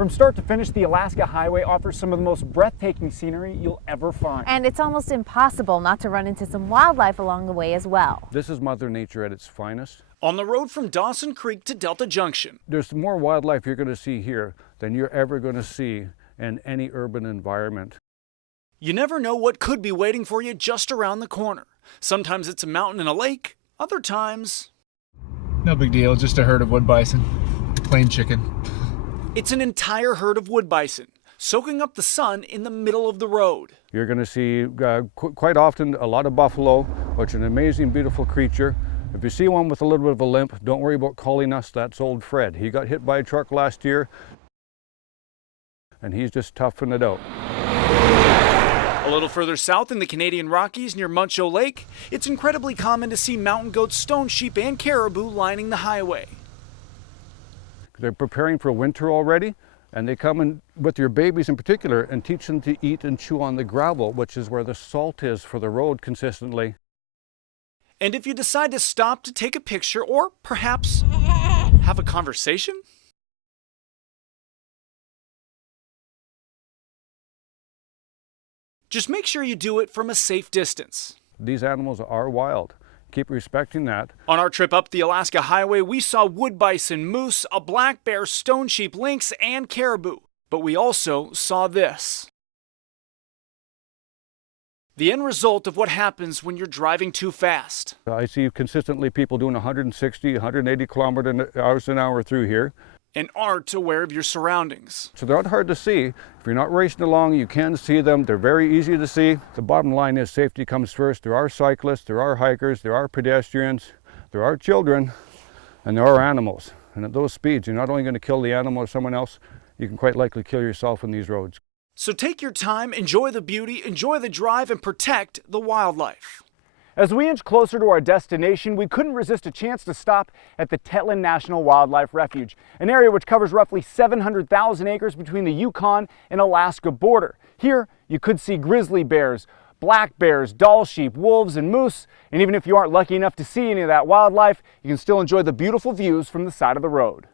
From start to finish, the Alaska Highway offers some of the most breathtaking scenery you'll ever find. And it's almost impossible not to run into some wildlife along the way as well. This is Mother Nature at its finest. On the road from Dawson Creek to Delta Junction. There's more wildlife you're going to see here than you're ever going to see in any urban environment. You never know what could be waiting for you just around the corner. Sometimes it's a mountain and a lake, other times... No big deal, just a herd of wood bison. Plain chicken. It's an entire herd of wood bison, soaking up the sun in the middle of the road. You're going to see quite often a lot of buffalo, which is an amazing, beautiful creature. If you see one with a little bit of a limp, don't worry about calling us. That's old Fred. He got hit by a truck last year, and he's just toughing it out. A little further south in the Canadian Rockies near Muncho Lake, it's incredibly common to see mountain goats, stone sheep, and caribou lining the highway. They're preparing for winter already, and they come in with your babies in particular and teach them to eat and chew on the gravel, which is where the salt is for the road consistently. And if you decide to stop to take a picture or perhaps have a conversation, just make sure you do it from a safe distance. These animals are wild. Keep respecting that. On our trip up the Alaska Highway, we saw wood bison, moose, a black bear, stone sheep, lynx, and caribou. But we also saw this. The end result of what happens when you're driving too fast. I see consistently people doing 160, 180 kilometers an hour through here. And aren't aware of your surroundings. So they're not hard to see. If you're not racing along, you can see them. They're very easy to see. The bottom line is safety comes first. There are cyclists, there are hikers, there are pedestrians, there are children, and there are animals. And at those speeds, you're not only going to kill the animal or someone else, you can quite likely kill yourself on these roads. So take your time, enjoy the beauty, enjoy the drive, and protect the wildlife. As we inch closer to our destination, we couldn't resist a chance to stop at the Tetlin National Wildlife Refuge, an area which covers roughly 700,000 acres between the Yukon and Alaska border. Here, you could see grizzly bears, black bears, Dall sheep, wolves, and moose. And even if you aren't lucky enough to see any of that wildlife, you can still enjoy the beautiful views from the side of the road.